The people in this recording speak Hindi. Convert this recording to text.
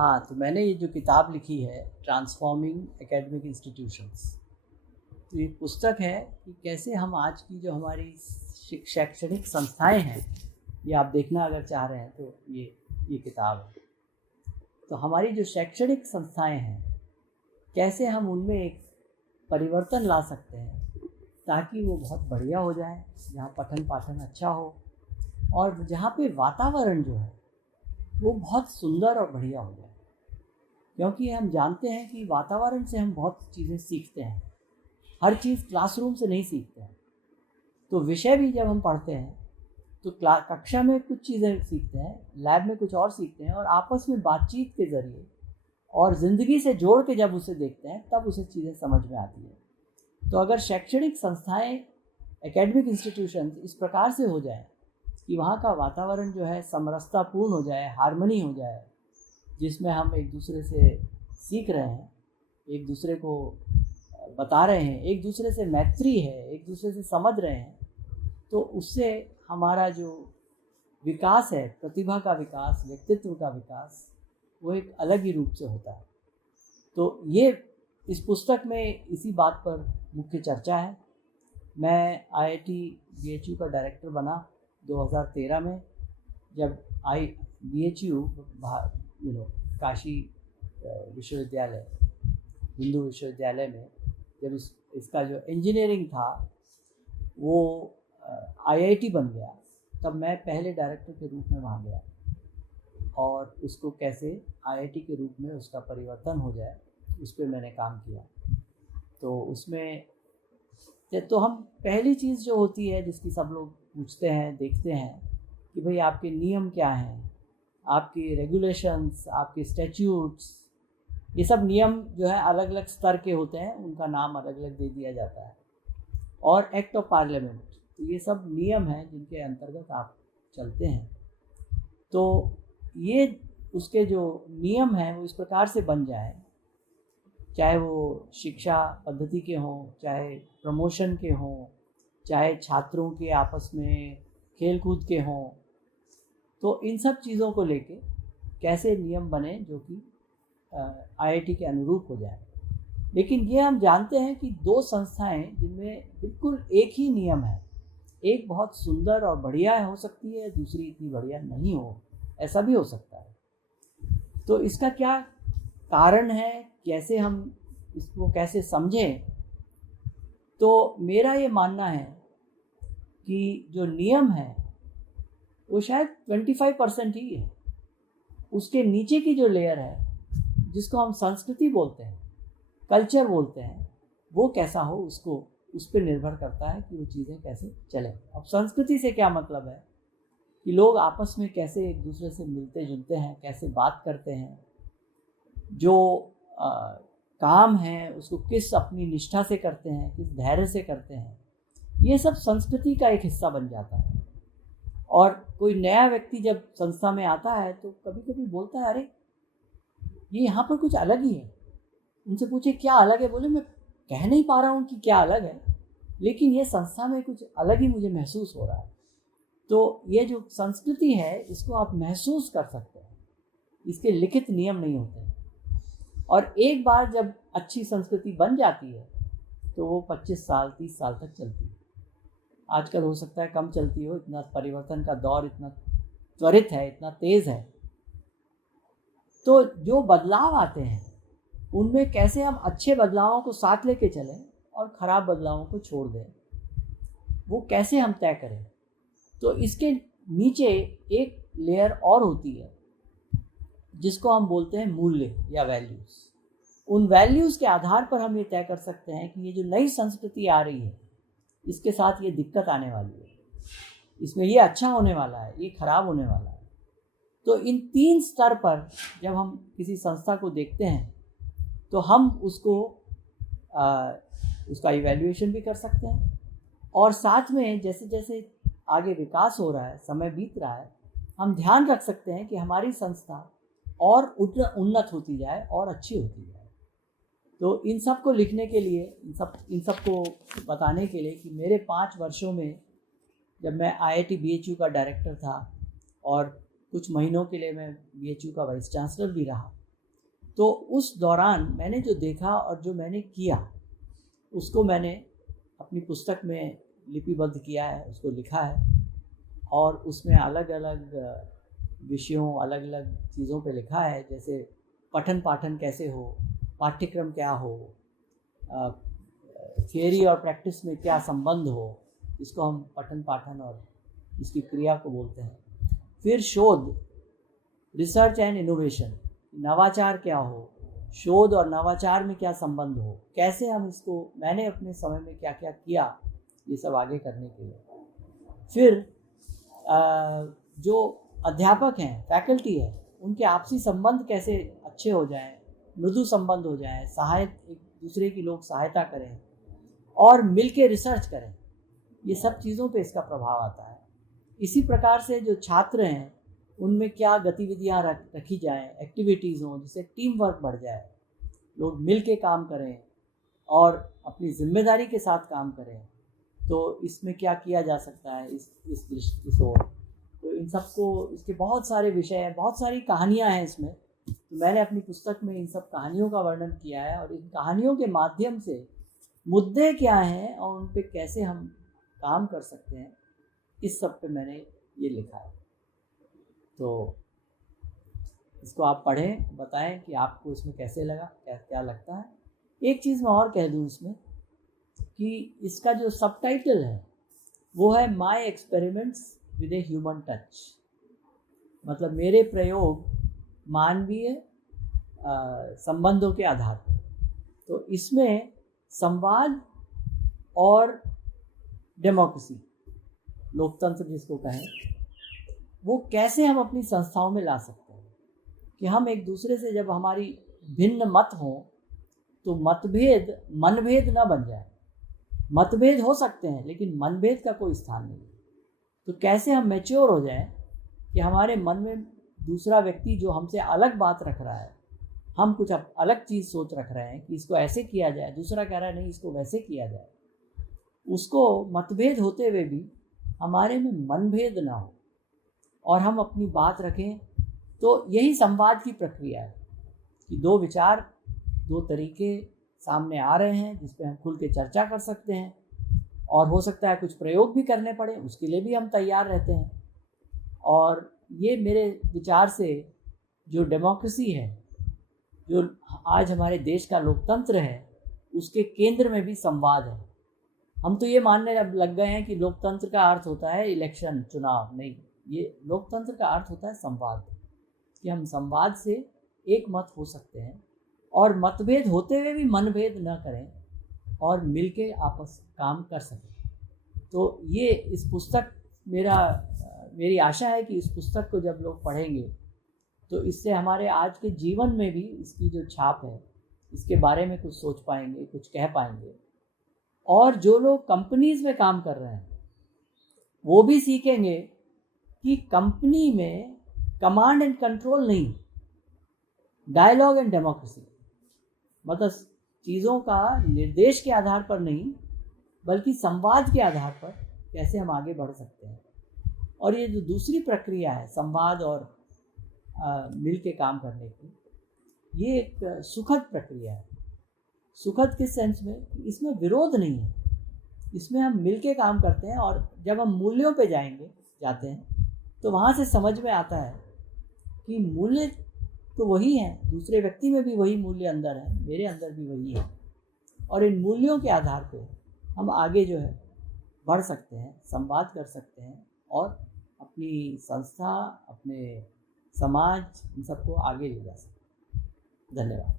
हाँ, तो मैंने ये जो किताब लिखी है ट्रांसफॉर्मिंग एकेडमिक इंस्टीट्यूशंस, तो ये पुस्तक है कि कैसे हम आज की जो हमारी शैक्षणिक संस्थाएं हैं, ये आप देखना अगर चाह रहे हैं तो ये किताब है। तो हमारी जो शैक्षणिक संस्थाएं हैं, कैसे हम उनमें एक परिवर्तन ला सकते हैं ताकि वो बहुत बढ़िया हो जाए, जहाँ पठन पाठन अच्छा हो और जहाँ पे वातावरण जो है वो बहुत सुंदर और बढ़िया हो जाए। क्योंकि हम जानते हैं कि वातावरण से हम बहुत चीज़ें सीखते हैं, हर चीज़ क्लासरूम से नहीं सीखते हैं। तो विषय भी जब हम पढ़ते हैं तो कक्षा में कुछ चीज़ें सीखते हैं, लैब में कुछ और सीखते हैं, और आपस में बातचीत के ज़रिए और ज़िंदगी से जोड़ के जब उसे देखते हैं तब उसे चीज़ें समझ में आती है। तो अगर शैक्षणिक संस्थाएं, एकेडमिक इंस्टीट्यूशन इस प्रकार से हो जाए कि वहाँ का वातावरण जो है समरसतापूर्ण हो जाए, हार्मनी हो जाए, जिसमें हम एक दूसरे से सीख रहे हैं, एक दूसरे को बता रहे हैं, एक दूसरे से मैत्री है, एक दूसरे से समझ रहे हैं, तो उससे हमारा जो विकास है, प्रतिभा का विकास, व्यक्तित्व का विकास, वो एक अलग ही रूप से होता है। तो ये इस पुस्तक में इसी बात पर मुख्य चर्चा है। मैं IIT BHU का डायरेक्टर बना 2013 में, जब BHU काशी विश्वविद्यालय, हिंदू विश्वविद्यालय में जब इसका जो इंजीनियरिंग था वो IIT बन गया, तब मैं पहले डायरेक्टर के रूप में वहाँ गया और उसको कैसे IIT के रूप में उसका परिवर्तन हो जाए उस पर मैंने काम किया। तो उसमें तो हम पहली चीज़ जो होती है जिसकी सब लोग पूछते हैं, देखते हैं कि भाई आपके नियम क्या हैं, आपके रेगुलेशंस, आपके स्टैट्यूट्स, ये सब नियम जो है अलग अलग स्तर के होते हैं, उनका नाम अलग अलग दे दिया जाता है। और एक्ट ऑफ पार्लियामेंट, तो ये सब नियम हैं जिनके अंतर्गत आप चलते हैं। तो ये उसके जो नियम हैं वो इस प्रकार से बन जाए, चाहे वो शिक्षा पद्धति के हों, चाहे प्रमोशन के हों, चाहे छात्रों के आपस में खेलकूद के हों, तो इन सब चीज़ों को लेके कैसे नियम बने जो कि IIT के अनुरूप हो जाए। लेकिन ये हम जानते हैं कि दो संस्थाएं जिनमें बिल्कुल एक ही नियम है, एक बहुत सुंदर और बढ़िया हो सकती है, दूसरी इतनी बढ़िया नहीं हो, ऐसा भी हो सकता है। तो इसका क्या कारण है, कैसे हम इसको कैसे समझें? तो मेरा ये मानना है कि जो नियम है वो शायद 25% ही है। उसके नीचे की जो लेयर है, जिसको हम संस्कृति बोलते हैं, कल्चर बोलते हैं, वो कैसा हो, उसको उस पर निर्भर करता है कि वो चीज़ें कैसे चलें। अब संस्कृति से क्या मतलब है कि लोग आपस में कैसे एक दूसरे से मिलते जुलते हैं, कैसे बात करते हैं, जो काम है उसको किस अपनी निष्ठा से करते हैं, किस धैर्य से करते हैं, ये सब संस्कृति का एक हिस्सा बन जाता है। और कोई नया व्यक्ति जब संस्था में आता है तो कभी कभी बोलता है, अरे ये यहाँ पर कुछ अलग ही है। उनसे पूछे क्या अलग है, बोले मैं कह नहीं पा रहा हूँ कि क्या अलग है, लेकिन ये संस्था में कुछ अलग ही मुझे महसूस हो रहा है। तो ये जो संस्कृति है इसको आप महसूस कर सकते हैं, इसके लिखित नियम नहीं होते हैं। और एक बार जब अच्छी संस्कृति बन जाती है तो वो 25 साल 30 साल तक चलती है। आजकल हो सकता है कम चलती हो, इतना परिवर्तन का दौर इतना त्वरित है, इतना तेज़ है। तो जो बदलाव आते हैं उनमें कैसे हम अच्छे बदलावों को साथ लेके चलें और ख़राब बदलावों को छोड़ दें, वो कैसे हम तय करें। तो इसके नीचे एक लेयर और होती है जिसको हम बोलते हैं मूल्य या वैल्यूज़। उन वैल्यूज़ के आधार पर हम ये तय कर सकते हैं कि ये जो नई संस्कृति आ रही है इसके साथ ये दिक्कत आने वाली है, इसमें ये अच्छा होने वाला है, ये खराब होने वाला है। तो इन 3 स्तर पर जब हम किसी संस्था को देखते हैं तो हम उसका इवैल्यूएशन भी कर सकते हैं, और साथ में जैसे जैसे आगे विकास हो रहा है, समय बीत रहा है, हम ध्यान रख सकते हैं कि हमारी संस्था और उन्नत होती जाए और अच्छी होती जाए। तो इन सब को लिखने के लिए, इन सब को बताने के लिए कि मेरे 5 वर्षों में जब मैं IIT BHU का डायरेक्टर था और कुछ महीनों के लिए मैं BHU का वाइस चांसलर भी रहा, तो उस दौरान मैंने जो देखा और जो मैंने किया उसको मैंने अपनी पुस्तक में लिपिबद्ध किया है, उसको लिखा है। और उसमें अलग अलग विषयों, अलग अलग चीज़ों पे लिखा है, जैसे पठन पाठन कैसे हो, पाठ्यक्रम क्या हो, थियरी और प्रैक्टिस में क्या संबंध हो, इसको हम पठन पाठन और इसकी क्रिया को बोलते हैं। फिर शोध, रिसर्च एंड इनोवेशन, नवाचार क्या हो, शोध और नवाचार में क्या संबंध हो, कैसे हम इसको, मैंने अपने समय में क्या क्या किया ये सब आगे करने के लिए। फिर जो अध्यापक हैं, फैकल्टी है, उनके आपसी संबंध कैसे अच्छे हो जाएं, मृदु संबंध हो जाएं, एक दूसरे की लोग सहायता करें और मिलके रिसर्च करें, ये सब चीज़ों पे इसका प्रभाव आता है। इसी प्रकार से जो छात्र हैं उनमें क्या गतिविधियां रखी जाएं, एक्टिविटीज़ हों जिससे टीम वर्क बढ़ जाए, लोग मिल के काम करें और अपनी जिम्मेदारी के साथ काम करें। तो इसमें क्या किया जा सकता है इस ओर। तो इन सबको, इसके बहुत सारे विषय हैं, बहुत सारी कहानियां हैं इसमें। तो मैंने अपनी पुस्तक में इन सब कहानियों का वर्णन किया है और इन कहानियों के माध्यम से मुद्दे क्या हैं और उन पे कैसे हम काम कर सकते हैं, इस सब पे मैंने ये लिखा है। तो इसको आप पढ़ें, बताएं कि आपको इसमें कैसे लगा, क्या लगता है। एक चीज़ मैं और कह दूं इसमें कि इसका जो सबटाइटल है वो है my experiments with a human touch, मतलब मेरे प्रयोग मानवीय संबंधों के आधार पर। तो इसमें संवाद और डेमोक्रेसी, लोकतंत्र जिसको कहें, वो कैसे हम अपनी संस्थाओं में ला सकते हैं कि हम एक दूसरे से, जब हमारी भिन्न मत हो तो मतभेद मनभेद न बन जाए। मतभेद हो सकते हैं लेकिन मनभेद का कोई स्थान नहीं। तो कैसे हम मैच्योर हो जाएं कि हमारे मन में दूसरा व्यक्ति जो हमसे अलग बात रख रहा है, हम कुछ अलग चीज़ सोच रख रहे हैं कि इसको ऐसे किया जाए, दूसरा कह रहा है नहीं इसको वैसे किया जाए, उसको मतभेद होते हुए भी हमारे में मनभेद ना हो और हम अपनी बात रखें। तो यही संवाद की प्रक्रिया है कि दो विचार, दो तरीके सामने आ रहे हैं जिस पे हम खुल के चर्चा कर सकते हैं, और हो सकता है कुछ प्रयोग भी करने पड़े, उसके लिए भी हम तैयार रहते हैं। और ये मेरे विचार से जो डेमोक्रेसी है, जो आज हमारे देश का लोकतंत्र है, उसके केंद्र में भी संवाद है। हम तो ये मानने लग गए हैं कि लोकतंत्र का अर्थ होता है इलेक्शन, चुनाव। नहीं, ये लोकतंत्र का अर्थ होता है संवाद, कि हम संवाद से एक मत हो सकते हैं और मतभेद होते हुए भी मनभेद न करें और मिलके आपस काम कर सकें। तो ये इस पुस्तक, मेरी आशा है कि इस पुस्तक को जब लोग पढ़ेंगे तो इससे हमारे आज के जीवन में भी इसकी जो छाप है, इसके बारे में कुछ सोच पाएंगे, कुछ कह पाएंगे। और जो लोग कंपनीज में काम कर रहे हैं वो भी सीखेंगे कि कंपनी में कमांड एंड कंट्रोल नहीं, डायलॉग एंड डेमोक्रेसी, मतलब चीज़ों का निर्देश के आधार पर नहीं बल्कि संवाद के आधार पर कैसे हम आगे बढ़ सकते हैं। और ये जो दूसरी प्रक्रिया है संवाद और मिल के काम करने की, ये एक सुखद प्रक्रिया है। सुखद किस सेंस में? इसमें विरोध नहीं है, इसमें हम मिल के काम करते हैं। और जब हम मूल्यों पे जाते हैं तो वहाँ से समझ में आता है कि मूल्य तो वही हैं, दूसरे व्यक्ति में भी वही मूल्य अंदर है, मेरे अंदर भी वही है। और इन मूल्यों के आधार पे हम आगे जो है बढ़ सकते हैं, संवाद कर सकते हैं और अपनी संस्था, अपने समाज, इन सबको आगे ले जा सकते हैं। धन्यवाद।